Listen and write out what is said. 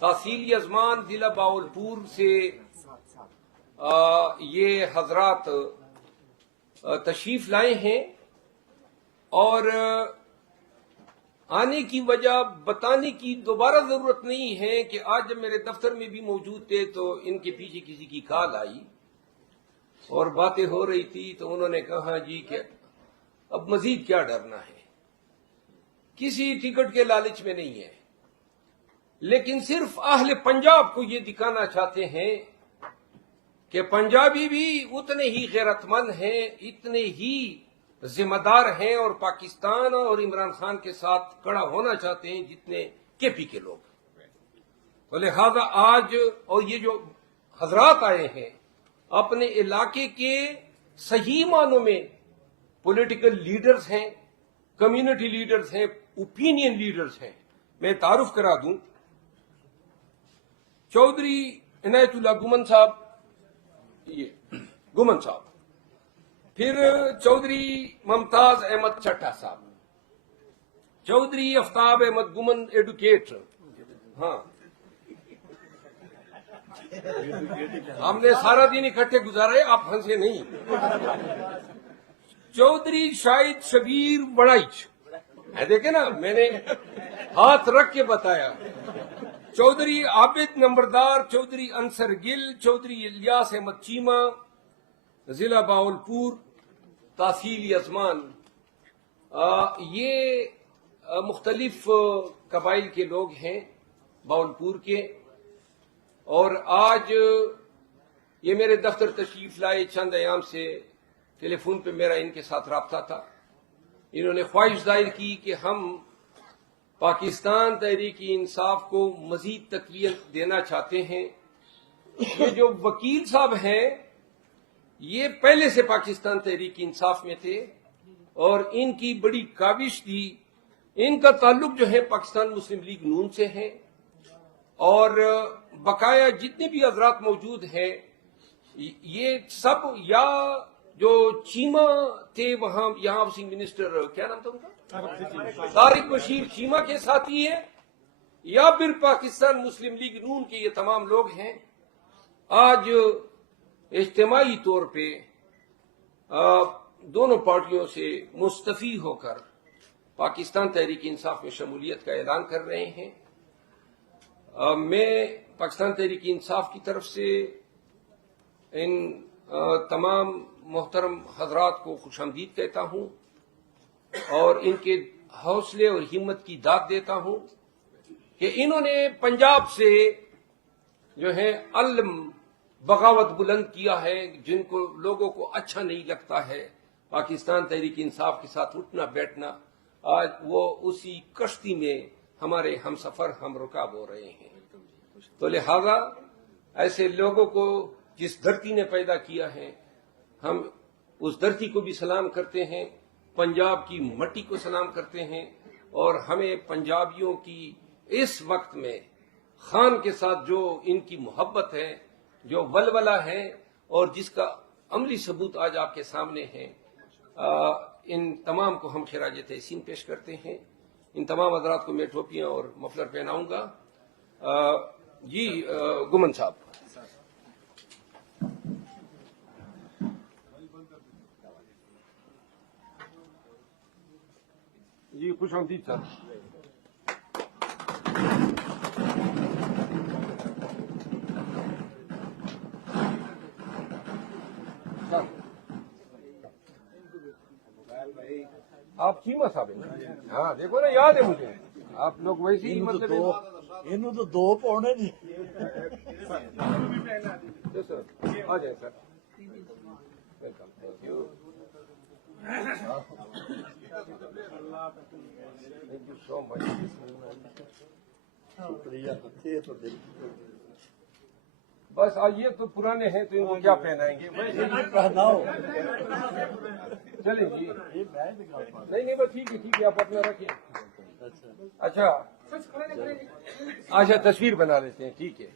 تحصیل ازمان ضلع باولپور سے یہ حضرات تشریف لائے ہیں اور آنے کی وجہ بتانے کی دوبارہ ضرورت نہیں ہے کہ آج جب میرے دفتر میں بھی موجود تھے تو ان کے پیچھے کسی کی کال آئی اور باتیں ہو رہی تھی تو انہوں نے کہا جی کہ اب مزید کیا ڈرنا ہے، کسی ٹکٹ کے لالچ میں نہیں ہے، لیکن صرف اہل پنجاب کو یہ دکھانا چاہتے ہیں کہ پنجابی بھی اتنے ہی غیرت مند ہیں، اتنے ہی ذمہ دار ہیں اور پاکستان اور عمران خان کے ساتھ کڑا ہونا چاہتے ہیں جتنے کے پی کے لوگ۔ تو لہذا آج اور یہ جو حضرات آئے ہیں اپنے علاقے کے صحیح معنوں میں پولیٹیکل لیڈرز ہیں، کمیونٹی لیڈرز ہیں، اوپینین لیڈرز ہیں۔ میں تعارف کرا دوں، چودھری عنایت اللہ گمن صاحب، یہ گمن صاحب، پھر چودھری ممتاز احمد چٹھا صاحب، چودھری آفتاب احمد گمن ایڈوکیٹر، ہاں ہم نے سارا دن اکٹھے گزارا ہے، آپ ہنسے نہیں۔ چودھری شاہد شبیر بڑائچ، دیکھیں نا میں نے ہاتھ رکھ کے بتایا، چودھری عابد نمبردار، چودھری انصر گل، چودھری الیاس احمد چیمہ، ضلع باولپور، تحصیل ازمان۔ یہ مختلف قبائل کے لوگ ہیں باولپور کے، اور آج یہ میرے دفتر تشریف لائے۔ چند ایام سے ٹیلی فون پہ میرا ان کے ساتھ رابطہ تھا، انہوں نے خواہش ظاہر کی کہ ہم پاکستان تحریک انصاف کو مزید تقویت دینا چاہتے ہیں۔ یہ جو وکیل صاحب ہیں یہ پہلے سے پاکستان تحریک انصاف میں تھے اور ان کی بڑی کاوش تھی، ان کا تعلق جو ہے پاکستان مسلم لیگ نون سے ہے، اور بقایا جتنے بھی حضرات موجود ہیں یہ سب یا جو چیمہ تھے وہاں یہاں ہاؤسنگ منسٹر، کیا نام تھا ان کا، طارق بشیر چیمہ کے ساتھی ہیں، یا پھر پاکستان مسلم لیگ نون کے یہ تمام لوگ ہیں۔ آج اجتماعی طور پہ دونوں پارٹیوں سے مستفی ہو کر پاکستان تحریک انصاف میں شمولیت کا اعلان کر رہے ہیں۔ میں پاکستان تحریک انصاف کی طرف سے ان تمام محترم حضرات کو خوش آمدید کہتا ہوں اور ان کے حوصلے اور ہمت کی داد دیتا ہوں کہ انہوں نے پنجاب سے جو ہے علم بغاوت بلند کیا ہے، جن کو لوگوں کو اچھا نہیں لگتا ہے پاکستان تحریک انصاف کے ساتھ اٹھنا بیٹھنا، آج وہ اسی کشتی میں ہمارے ہم سفر ہم رکاب ہو رہے ہیں۔ تو لہذا ایسے لوگوں کو جس دھرتی نے پیدا کیا ہے ہم اس دھرتی کو بھی سلام کرتے ہیں، پنجاب کی مٹی کو سلام کرتے ہیں، اور ہمیں پنجابیوں کی اس وقت میں خان کے ساتھ جو ان کی محبت ہے، جو ولولہ ہے، اور جس کا عملی ثبوت آج آپ کے سامنے ہے، ان تمام کو ہم خراج تحسین پیش کرتے ہیں۔ ان تمام حضرات کو میں ٹوپیاں اور مفلر پہناؤں گا۔ جی گمن صاحب، جی خوش آمدید سر۔ آپ چیمہ صاحب ہیں؟ ہاں دیکھو نا، یاد ہے مجھے، آپ لوگ ویسے ہی انہوں تو دو پونے جی سر آ جائیں sir, welcome, thank you, thank you so much. شکریہ، بس آج یہ تو پرانے ہیں تو ان کو کیا پہنائیں گے، پہناؤ چلیں جی، یہ میں دکھاؤں نہیں بس ٹھیک ہے آپ اپنا رکھیں۔ اچھا تصویر بنا لیتے ہیں، ٹھیک ہے۔